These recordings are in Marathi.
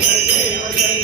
જય દેવ જય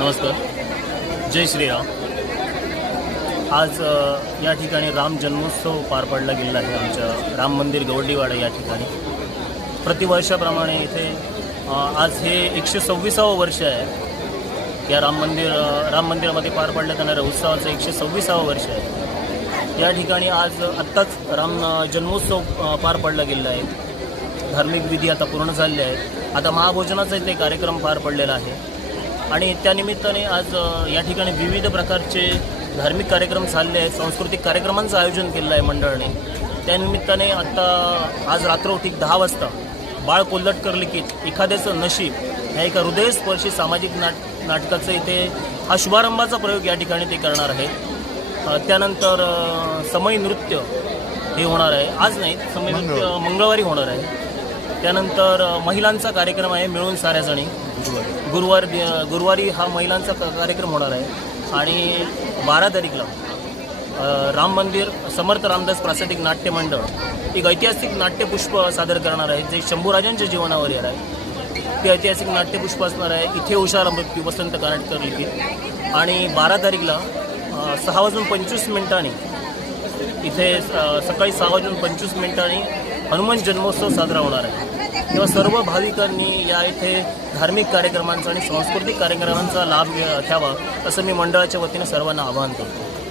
नमस्कार जय श्रीराम आज या ठिकाणी राम जन्मोत्सव पार पडला गेलेला आहे आमच्या राम मंदिर गवडीवाडा या ठिकाणी. प्रतिवर्षाप्रमाणे इथे आज हे एकशे सव्वीसावं वर्ष आहे. या राम मंदिर राम मंदिरामध्ये पार पडल्या जाणाऱ्या उत्सवाचं एकशे सव्वीसावं वर्ष आहे. या ठिकाणी आज आत्ताच राम जन्मोत्सव पार पडला गेलेला आहे. धार्मिक विधी आता पूर्ण झालेले आहेत. आता महाभोजनाचा इथे कार्यक्रम पार पडलेला आहे. आणि त्यानिमित्ताने आज या ठिकाणी विविध प्रकारचे धार्मिक कार्यक्रम चालले आहेत सांस्कृतिक कार्यक्रमांचं आयोजन केलेलं आहे मंडळाने. त्यानिमित्ताने आत्ता आज रात्रोठी दहा वाजता. बाळ कोल्हटकर लिखित एखाद्याचं नशीब ह्या एका हृदयस्पर्शी सामाजिक नाट नाटकाचं इथे हा शुभारंभाचा प्रयोग या ठिकाणी ते करणार आहेत. त्यानंतर समय नृत्य हे होणार आहे. आज नाही समय नृत्य मंगळवारी. होणार आहे. त्यानंतर महिलांचा कार्यक्रम आहे मिळून साऱ्या जणी गुरुवार गुरुवारी हा महिलांचा क- कार्यक्रम होणार आहे. आणि बारा तारीखला. राम मंदिर समर्थ रामदास प्रासादिक नाट्य मंडळ एक ऐतिहासिक नाट्यपुष्प सादर करणार आहे जे शंभूराजांच्या जीवनावर येणार आहे. ते ऐतिहासिक नाट्यपुष्प असणार आहे. इथे उषारा मृत्यू वसंत कानाटकर लिखित आणि बारा तारीखला सहा वाजून पंचवीस मिनिटांनी इथे सकाळी सहा वाजून पंचवीस मिनिटांनी हनुमान जन्मोत्सव साजरा होणार आहे. किंवा सर्व भाविकांनी या इथे धार्मिक कार्यक्रमांचा आणि सांस्कृतिक कार्यक्रमांचा लाभ घ्या- घ्यावा असं मी मंडळाच्या वतीनं सर्वांना आवाहन करतो.